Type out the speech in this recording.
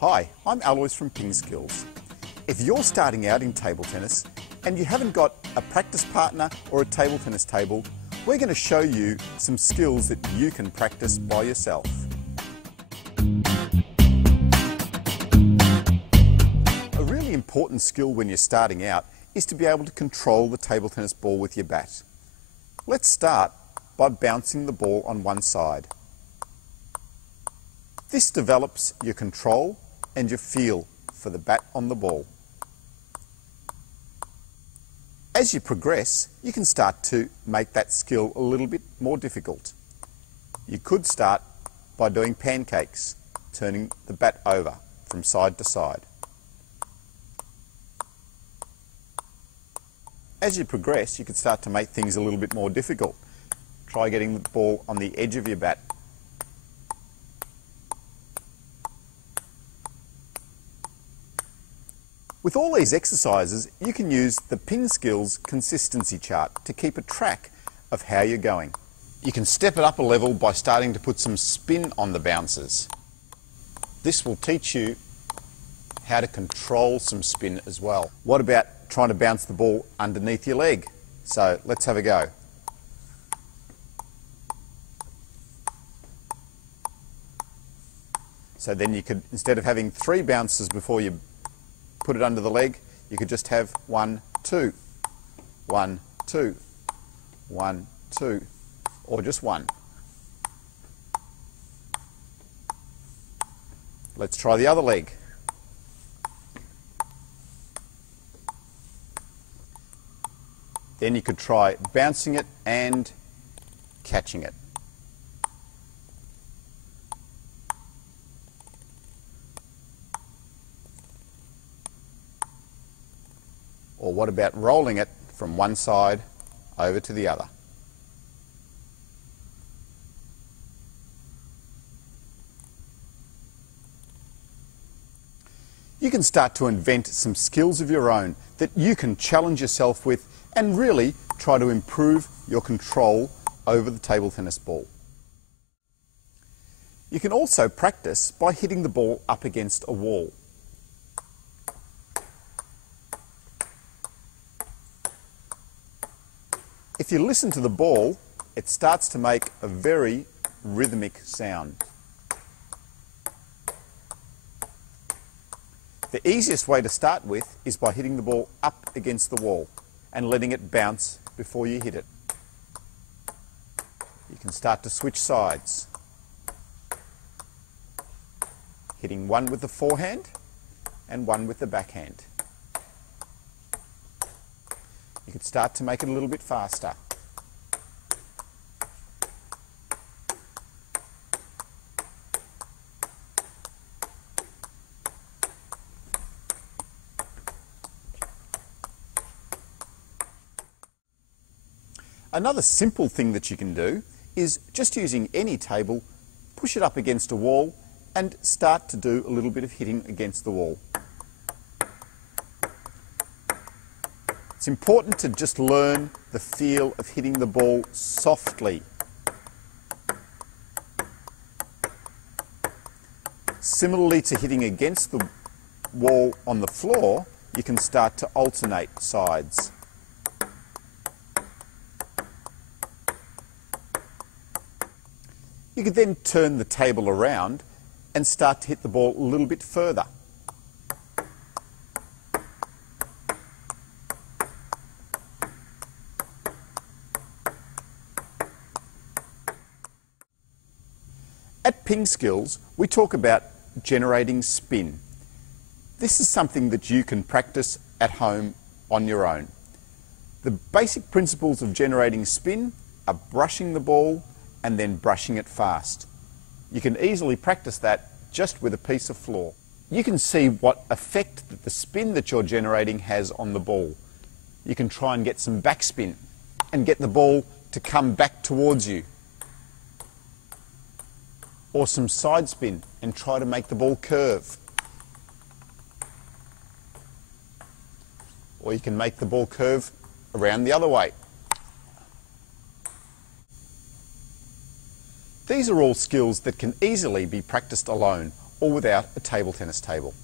Hi, I'm Alois from PingSkills. If you're starting out in table tennis and you haven't got a practice partner or a table tennis table, we're going to show you some skills that you can practice by yourself. A really important skill when you're starting out is to be able to control the table tennis ball with your bat. Let's start by bouncing the ball on one side. This develops your control and your feel for the bat on the ball. As you progress, you can start to make that skill a little bit more difficult. You could start by doing pancakes, turning the bat over from side to side. As you progress, you can start to make things a little bit more difficult. Try getting the ball on the edge of your bat. With all these exercises, you can use the PingSkills consistency chart to keep a track of how you're going. You can step it up a level by starting to put some spin on the bounces. This will teach you how to control some spin as well. What about trying to bounce the ball underneath your leg? So let's have a go. So then you could, instead of having 3 bounces before you put it under the leg, you could just have 1, 2, 1, 2, 1, 2, or just 1. Let's try the other leg. Then you could try bouncing it and catching it. Or what about rolling it from one side over to the other? You can start to invent some skills of your own that you can challenge yourself with and really try to improve your control over the table tennis ball. You can also practice by hitting the ball up against a wall. If you listen to the ball, it starts to make a very rhythmic sound. The easiest way to start with is by hitting the ball up against the wall and letting it bounce before you hit it. You can start to switch sides, hitting one with the forehand and one with the backhand. You could start to make it a little bit faster. Another simple thing that you can do is just using any table, push it up against a wall and start to do a little bit of hitting against the wall. It's important to just learn the feel of hitting the ball softly. Similarly to hitting against the wall on the floor, you can start to alternate sides. You could then turn the table around and start to hit the ball a little bit further. At PingSkills, we talk about generating spin. This is something that you can practice at home on your own. The basic principles of generating spin are brushing the ball and then brushing it fast. You can easily practice that just with a piece of floor. You can see what effect that the spin that you're generating has on the ball. You can try and get some backspin and get the ball to come back towards you. Or some side spin and try to make the ball curve. Or you can make the ball curve around the other way. These are all skills that can easily be practiced alone or without a table tennis table.